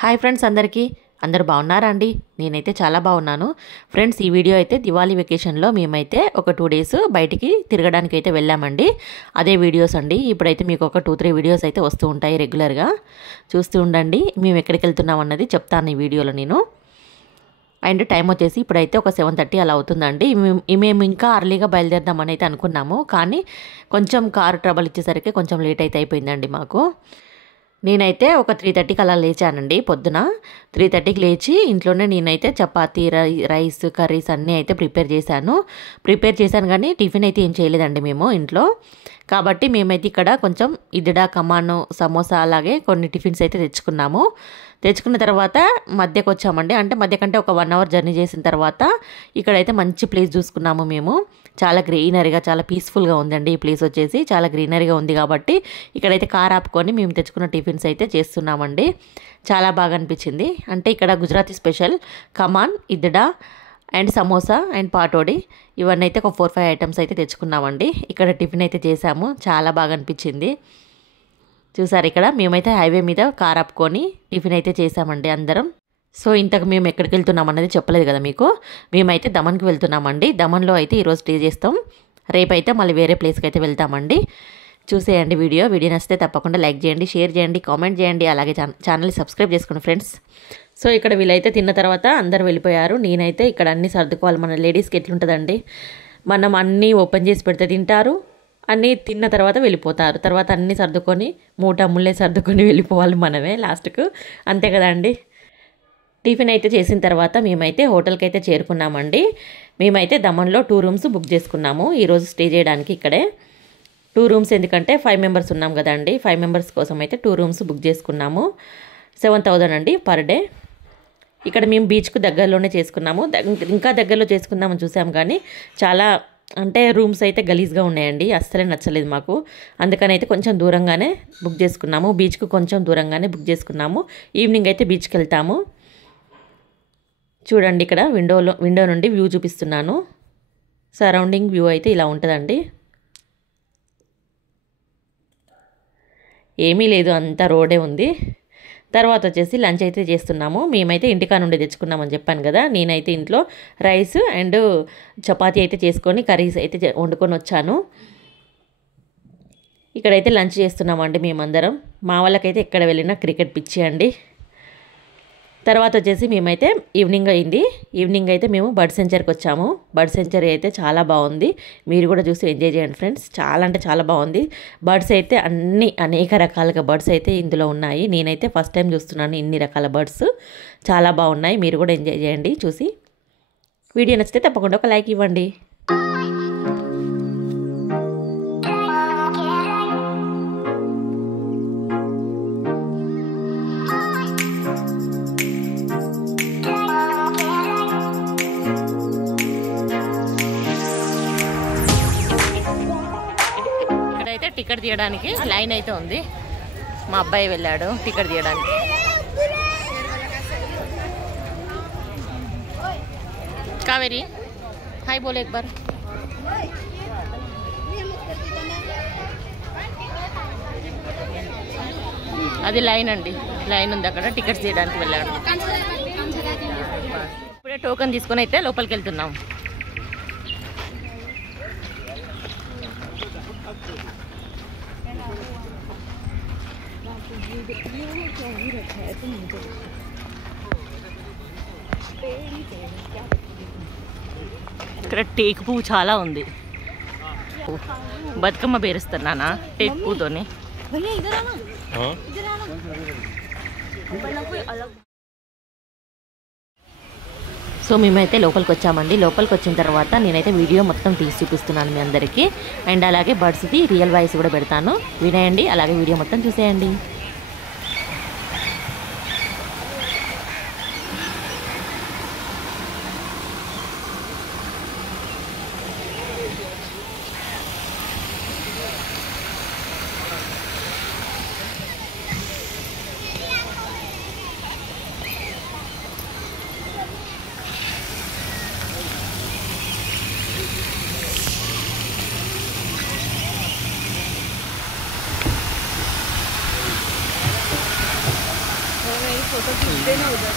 Hi friends, అందరూ బాగున్నారా అండి? నేనైతే చాలా బాగున్నాను ఫ్రెండ్స్. ఈ వీడియో అయితే దివాళీ వెకేషన్లో మేమైతే ఒక 2 డేస్ బయటికి తిరగడానికి అయితే వెళ్ళామండి. అదే వీడియోస్ అండి. ఇప్పుడైతే మీకు ఒక 2-3 వీడియోస్ అయితే వస్తూ ఉంటాయి రెగ్యులర్గా. చూస్తూ ఉండండి. మేము ఎక్కడికి వెళ్తున్నాం అన్నది చెప్తాను ఈ వీడియోలో నేను. అండ్ టైం వచ్చేసి ఇప్పుడైతే ఒక 7:30 అలా అవుతుందండి. మేము ఇంకా అర్లీగా బయలుదేరదామని అయితే అనుకున్నాము, కానీ కొంచెం కారు ట్రబుల్ ఇచ్చేసరికి కొంచెం లేట్ అయితే అయిపోయిందండి మాకు. నేనైతే ఒక 3:30కి అలా లేచానండి. పొద్దున 3:30కి లేచి ఇంట్లోనే నేనైతే చపాతీ, రైస్, కర్రీస్ అన్నీ అయితే ప్రిపేర్ చేశాను కానీ టిఫిన్ అయితే ఏం చేయలేదండి మేము ఇంట్లో. కాబట్టి మేమైతే ఇక్కడ కొంచెం ఇడ్డా, కమాను, సమోసా అలాగే కొన్ని టిఫిన్స్ అయితే తెచ్చుకున్న తర్వాత మధ్యకు వచ్చామండి. అంటే మధ్య కంటే ఒక 1 అవర్ జర్నీ చేసిన తర్వాత ఇక్కడైతే మంచి ప్లేస్ చూసుకున్నాము మేము. చాలా గ్రీనరీగా, చాలా పీస్ఫుల్గా ఉందండి ఈ ప్లేస్ వచ్చేసి. చాలా గ్రీనరీగా ఉంది కాబట్టి ఇక్కడైతే కార్ ఆపుకొని మేము తెచ్చుకున్న టిఫిన్స్ అయితే చేస్తున్నామండి. చాలా బాగా అనిపించింది. అంటే ఇక్కడ Gujarati special khaman, idada and samosa and patodi ఇవన్నీ అయితే ఒక 4-5 ఐటమ్స్ అయితే తెచ్చుకున్నామండి. ఇక్కడ టిఫిన్ అయితే చేసాము. చాలా బాగా అనిపించింది. చూసారు, ఇక్కడ మేమైతే హైవే మీద కార్ ఆపుకొని టిఫిన్ అయితే చేసామండి అందరం. సో ఇంతకు మేము ఎక్కడికి వెళ్తున్నాం అన్నది చెప్పలేదు కదా మీకు. మేమైతే దమన్కి వెళ్తున్నామండి. దమన్లో అయితే ఈరోజు స్టే చేస్తాం. రేపైతే మళ్ళీ వేరే ప్లేస్కి అయితే వెళ్తామండి. చూసేయండి వీడియో నచ్చితే తప్పకుండా లైక్ చేయండి, షేర్ చేయండి, కామెంట్ చేయండి, అలాగే ఛానల్ని సబ్స్క్రైబ్ చేసుకోండి ఫ్రెండ్స్. సో ఇక్కడ వీళ్ళైతే తిన్న తర్వాత అందరు వెళ్ళిపోయారు. నేనైతే ఇక్కడ అన్నీ సర్దుకోవాలి. మన లేడీస్కి ఎట్లుంటుందండి, మనం అన్నీ ఓపెన్ చేసి పెడితే తింటారు, అన్నీ తిన్న తర్వాత వెళ్ళిపోతారు. తర్వాత అన్నీ సర్దుకొని ముళ్ళే సర్దుకొని వెళ్ళిపోవాలి మనమే లాస్ట్కు, అంతే కదా అండి. టిఫిన్ అయితే చేసిన తర్వాత మేమైతే హోటల్కి అయితే చేరుకున్నామండి. మేమైతే దమన్లో 2 రూమ్స్ బుక్ చేసుకున్నాము ఈరోజు స్టే చేయడానికి. ఇక్కడే 2 రూమ్స్, ఎందుకంటే 5 మెంబర్స్ ఉన్నాం కదండి. 5 మెంబర్స్ కోసం అయితే 2 రూమ్స్ బుక్ చేసుకున్నాము. 7,000 అండి పర్ డే. ఇక్కడ మేము బీచ్కు దగ్గరలోనే చేసుకున్నాము. ఇంకా దగ్గరలో చేసుకుందామని చూసాము కానీ చాలా అంటే రూమ్స్ అయితే గలీజ్గా ఉన్నాయండి. అస్సలే నచ్చలేదు మాకు. అందుకని అయితే కొంచెం దూరంగానే బుక్ చేసుకున్నాము. బీచ్కు కొంచెం దూరంగానే బుక్ చేసుకున్నాము. ఈవినింగ్ అయితే బీచ్కి వెళ్తాము. చూడండి, ఇక్కడ విండో నుండి వ్యూ చూపిస్తున్నాను. సరౌండింగ్ వ్యూ అయితే ఇలా ఉంటుందండి. ఏమీ లేదు, అంతా రోడే ఉంది. తర్వాత వచ్చేసి లంచ్ అయితే చేస్తున్నాము. మేమైతే ఇంటికా నుండి తెచ్చుకున్నామని చెప్పాను కదా. నేనైతే ఇంట్లో రైస్ అండ్ చపాతీ అయితే చేసుకొని కర్రీస్ అయితే వండుకొని వచ్చాను. ఇక్కడైతే లంచ్ చేస్తున్నామండి మేమందరం. మా వాళ్ళకైతే ఎక్కడ వెళ్ళినా క్రికెట్ పిచ్చి అండి. తర్వాత వచ్చేసి మేమైతే ఈవినింగ్ అయింది. ఈవినింగ్ అయితే మేము బర్డ్ సెంచర్కి వచ్చాము. బర్డ్ సెంచరీ అయితే చాలా బాగుంది. మీరు కూడా చూసి ఎంజాయ్ చేయండి ఫ్రెండ్స్. చాలా అంటే చాలా బాగుంది. బర్డ్స్ అయితే అనేక రకాలుగా బర్డ్స్ అయితే ఇందులో ఉన్నాయి. నేనైతే ఫస్ట్ టైం చూస్తున్నాను ఇన్ని రకాల బర్డ్స్. చాలా బాగున్నాయి. మీరు కూడా ఎంజాయ్ చేయండి చూసి. వీడియో నచ్చితే తప్పకుండా ఒక లైక్ ఇవ్వండి. టికెట్ తీయడానికి లైన్ అయితే ఉంది. మా అబ్బాయి వెళ్ళాడు టికెట్ తీయడానికి. కావేరి హాయ్ బోలే ఎక్ బార్. అది లైన్ అండి, లైన్ ఉంది అక్కడ. టికెట్స్ తీయడానికి వెళ్ళాడు. ఇప్పుడే టోకెన్ తీసుకొని అయితే లోపలికి వెళ్తున్నాం. ఇక్కడ టేకు పువ్వు చాలా ఉంది. బతుకమ్మ పేరుస్తున్నానా టేకు పువ్వుతోని. సో మేమైతే లోపలికి వచ్చామండి. లోపలికి వచ్చిన తర్వాత నేనైతే వీడియో మొత్తం తీసి చూపిస్తున్నాను మీ అందరికీ. అండ్ అలాగే బర్డ్స్ది రియల్ వాయిస్ కూడా పెడతాను, వినేయండి. అలాగే వీడియో మొత్తం చూసేయండి. फोटो खींचते ना उधर।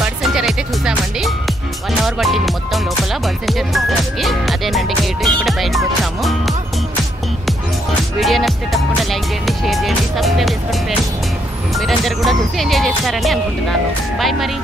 బర్డ్ సెంచర్ అయితే చూసామండి. 1 అవర్ పట్టింది మొత్తం లోపల బర్డ్ సెంచర్ చూసడానికి. అదేనండి గేటు. ఇప్పుడే బయటకు వచ్చాము. వీడియో నచ్చితే తప్పకుండా లైక్ చేయండి, షేర్ చేయండి, సబ్స్క్రైబ్ చేసుకోండి ఫ్రెండ్స్. మీరందరూ కూడా చూసి ఎంజాయ్ చేస్తారని అనుకుంటున్నాను. బాయ్ మరి.